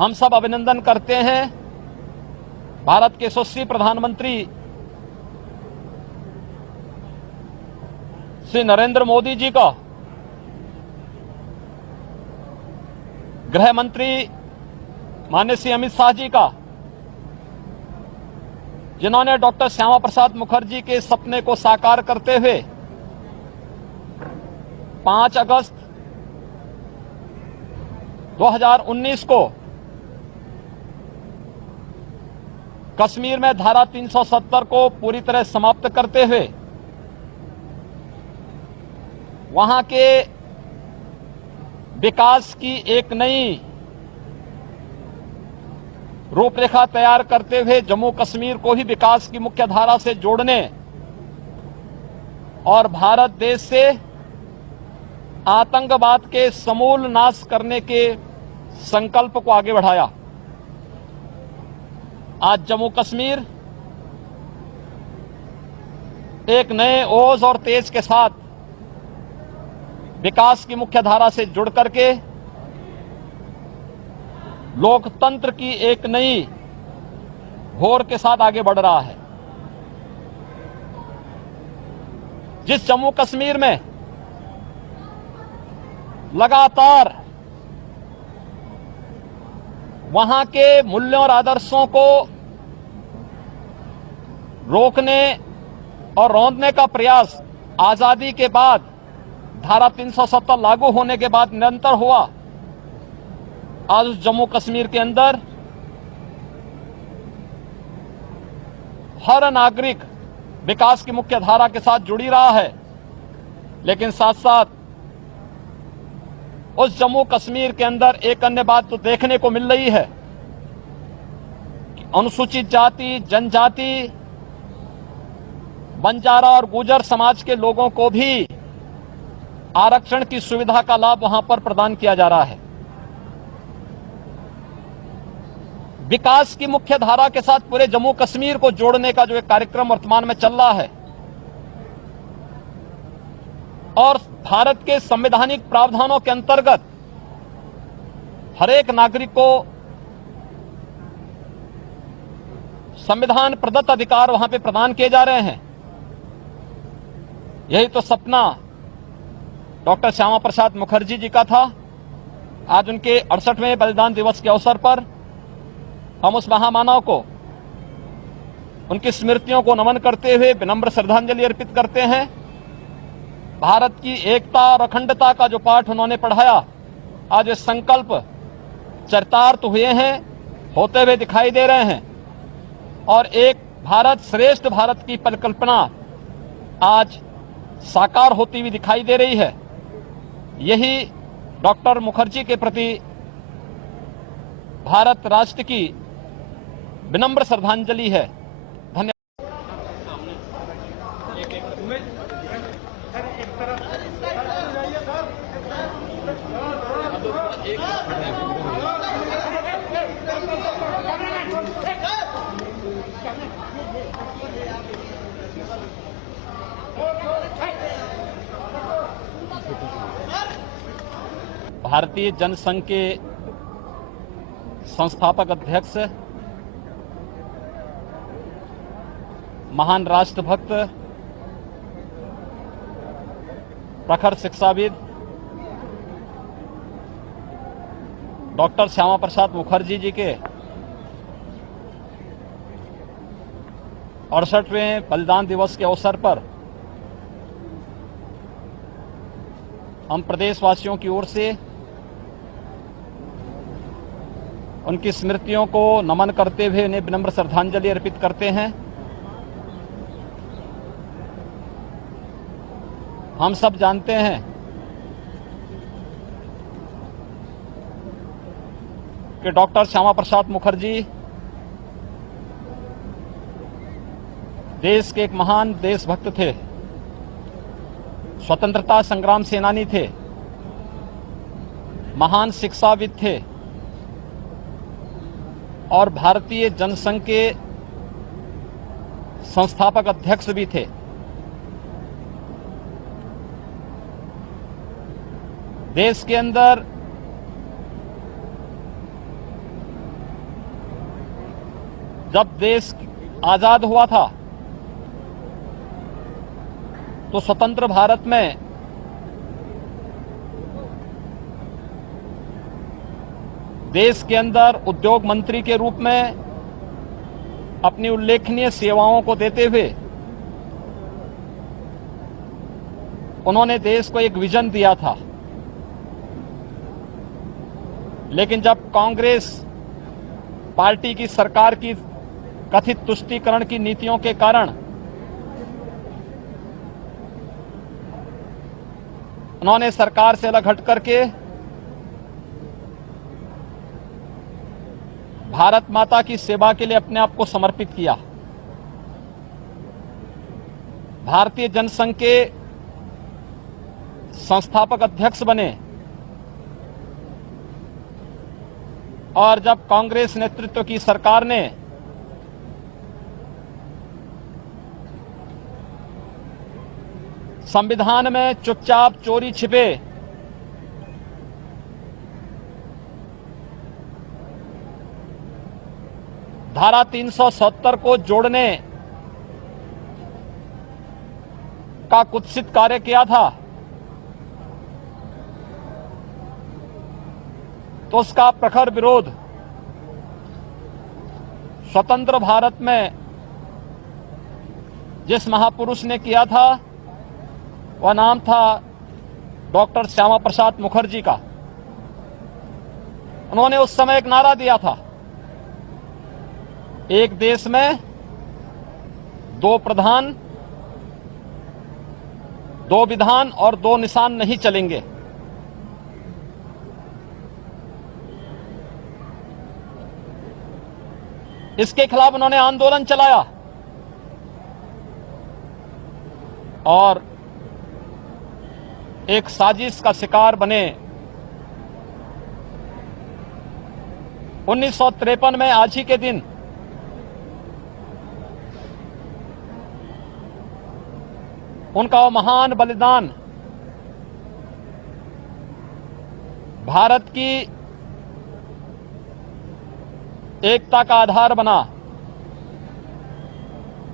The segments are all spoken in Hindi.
हम सब अभिनंदन करते हैं भारत के यशस्वी प्रधानमंत्री श्री नरेंद्र मोदी जी का, गृह मंत्री माननीय श्री अमित शाह जी का, जिन्होंने डॉक्टर श्यामा प्रसाद मुखर्जी के सपने को साकार करते हुए 5 अगस्त 2019 को कश्मीर में धारा 370 को पूरी तरह समाप्त करते हुए वहां के विकास की एक नई रूपरेखा तैयार करते हुए जम्मू कश्मीर को ही विकास की मुख्य धारा से जोड़ने और भारत देश से आतंकवाद के समूल नाश करने के संकल्प को आगे बढ़ाया। आज जम्मू कश्मीर एक नए ओज और तेज के साथ विकास की मुख्य धारा से जुड़ करके लोकतंत्र की एक नई भोर के साथ आगे बढ़ रहा है। जिस जम्मू कश्मीर में लगातार वहां के मूल्यों और आदर्शों को रोकने और रौंदने का प्रयास आजादी के बाद धारा 370 लागू होने के बाद निरंतर हुआ, आज उस जम्मू कश्मीर के अंदर हर नागरिक विकास की मुख्य धारा के साथ जुड़ी रहा है। लेकिन साथ साथ उस जम्मू कश्मीर के अंदर एक अन्य बात तो देखने को मिल रही है कि अनुसूचित जाति, जनजाति, बंजारा और गुर्जर समाज के लोगों को भी आरक्षण की सुविधा का लाभ वहां पर प्रदान किया जा रहा है। विकास की मुख्य धारा के साथ पूरे जम्मू कश्मीर को जोड़ने का जो एक कार्यक्रम वर्तमान में चल रहा है और भारत के संवैधानिक प्रावधानों के अंतर्गत हर एक नागरिक को संविधान प्रदत्त अधिकार वहां पे प्रदान किए जा रहे हैं। यही तो सपना डॉक्टर श्यामा प्रसाद मुखर्जी जी का था। आज उनके 68वें बलिदान दिवस के अवसर पर हम उस महामानव को, उनकी स्मृतियों को नमन करते हुए विनम्र श्रद्धांजलि अर्पित करते हैं। भारत की एकता और अखंडता का जो पाठ उन्होंने पढ़ाया, आज ये संकल्प चरितार्थ हुए हैं, होते हुए दिखाई दे रहे हैं और एक भारत श्रेष्ठ भारत की परिकल्पना आज साकार होती हुई दिखाई दे रही है। यही डॉक्टर मुखर्जी के प्रति भारत राष्ट्र की विनम्र श्रद्धांजलि है। धन्यवाद। भारतीय जनसंघ के संस्थापक अध्यक्ष, महान राष्ट्रभक्त, प्रखर शिक्षाविद डॉक्टर श्यामा प्रसाद मुखर्जी जी के 68वें बलिदान दिवस के अवसर पर हम प्रदेशवासियों की ओर से उनकी स्मृतियों को नमन करते हुए उन्हें विनम्र श्रद्धांजलि अर्पित करते हैं। हम सब जानते हैं कि डॉक्टर श्यामा प्रसाद मुखर्जी देश के एक महान देशभक्त थे, स्वतंत्रता संग्राम सेनानी थे, महान शिक्षाविद थे और भारतीय जनसंघ के संस्थापक अध्यक्ष भी थे। देश के अंदर जब देश आजाद हुआ था तो स्वतंत्र भारत में देश के अंदर उद्योग मंत्री के रूप में अपनी उल्लेखनीय सेवाओं को देते हुए उन्होंने देश को एक विजन दिया था। लेकिन जब कांग्रेस पार्टी की सरकार की कथित तुष्टीकरण की नीतियों के कारण उन्होंने सरकार से अलग हट करके भारत माता की सेवा के लिए अपने आप को समर्पित किया। भारतीय जनसंघ के संस्थापक अध्यक्ष बने और जब कांग्रेस नेतृत्व की सरकार ने संविधान में चुपचाप चोरी छिपे धारा 370 को जोड़ने का कुत्सित कार्य किया था, तो उसका प्रखर विरोध स्वतंत्र भारत में जिस महापुरुष ने किया था वह नाम था डॉक्टर श्यामा प्रसाद मुखर्जी का। उन्होंने उस समय एक नारा दिया था, एक देश में दो प्रधान, दो विधान और दो निशान नहीं चलेंगे। इसके खिलाफ उन्होंने आंदोलन चलाया और एक साजिश का शिकार बने। 1953 में आज ही के दिन उनका महान बलिदान भारत की एकता का आधार बना।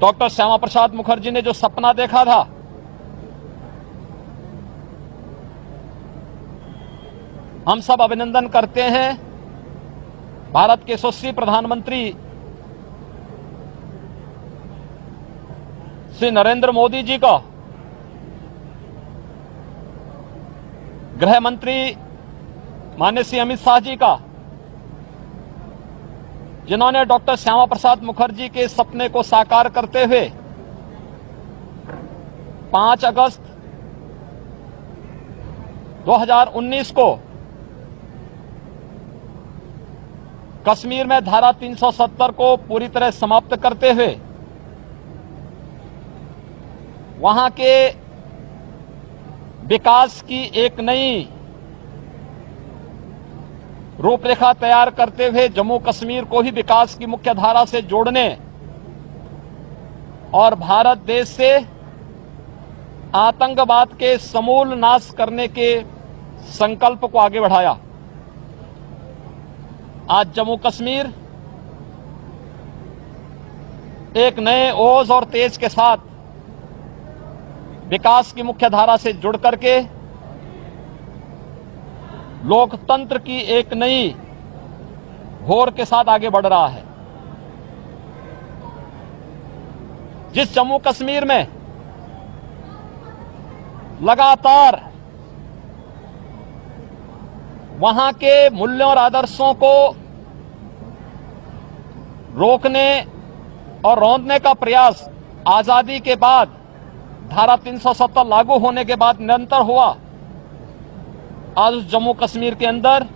डॉक्टर श्यामा प्रसाद मुखर्जी ने जो सपना देखा था, हम सब अभिनंदन करते हैं भारत के यशस्वी प्रधानमंत्री श्री नरेंद्र मोदी जी का, गृह मंत्री माननीय श्री अमित शाह जी का, जिन्होंने डॉक्टर श्यामा प्रसाद मुखर्जी के सपने को साकार करते हुए 5 अगस्त 2019 को कश्मीर में धारा 370 को पूरी तरह समाप्त करते हुए वहां के विकास की एक नई रूपरेखा तैयार करते हुए जम्मू कश्मीर को ही विकास की मुख्य धारा से जोड़ने और भारत देश से आतंकवाद के समूल नाश करने के संकल्प को आगे बढ़ाया। आज जम्मू कश्मीर एक नए ओज और तेज के साथ विकास की मुख्य धारा से जुड़ करके लोकतंत्र की एक नई घोर के साथ आगे बढ़ रहा है। जिस जम्मू कश्मीर में लगातार वहां के मूल्यों और आदर्शों को रोकने और रौंदने का प्रयास आजादी के बाद धारा 370 लागू होने के बाद निरंतर हुआ, आज उस जम्मू कश्मीर के अंदर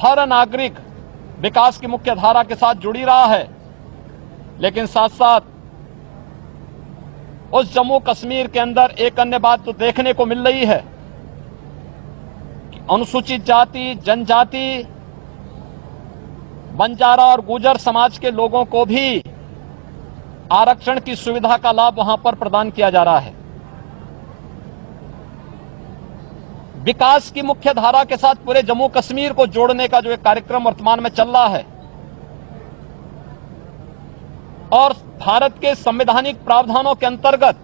हर नागरिक विकास की मुख्य धारा के साथ जुड़ी रहा है। लेकिन साथ साथ उस जम्मू कश्मीर के अंदर एक अन्य बात तो देखने को मिल रही है कि अनुसूचित जाति, जनजाति, बंजारा और गुर्जर समाज के लोगों को भी आरक्षण की सुविधा का लाभ वहां पर प्रदान किया जा रहा है। विकास की मुख्य धारा के साथ पूरे जम्मू कश्मीर को जोड़ने का जो एक कार्यक्रम वर्तमान में चल रहा है और भारत के संवैधानिक प्रावधानों के अंतर्गत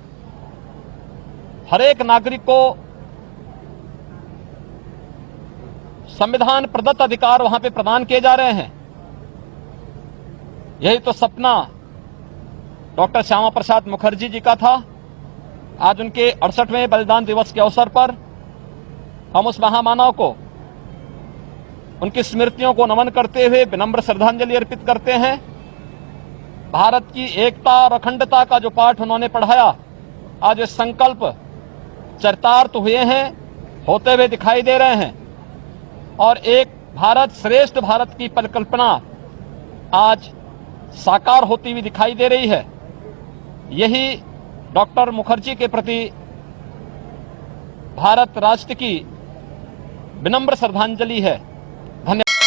हर एक नागरिक को संविधान प्रदत्त अधिकार वहां पे प्रदान किए जा रहे हैं। यही तो सपना डॉक्टर श्यामा प्रसाद मुखर्जी जी का था। आज उनके 68वें बलिदान दिवस के अवसर पर हम उस महामानव को, उनकी स्मृतियों को नमन करते हुए विनम्र श्रद्धांजलि अर्पित करते हैं। भारत की एकता और अखंडता का जो पाठ उन्होंने पढ़ाया, आज वे संकल्प चरितार्थ हुए हैं, होते हुए दिखाई दे रहे हैं और एक भारत श्रेष्ठ भारत की परिकल्पना आज साकार होती हुई दिखाई दे रही है। यही डॉक्टर मुखर्जी के प्रति भारत राष्ट्र की विनम्र श्रद्धांजलि है। धन्यवाद।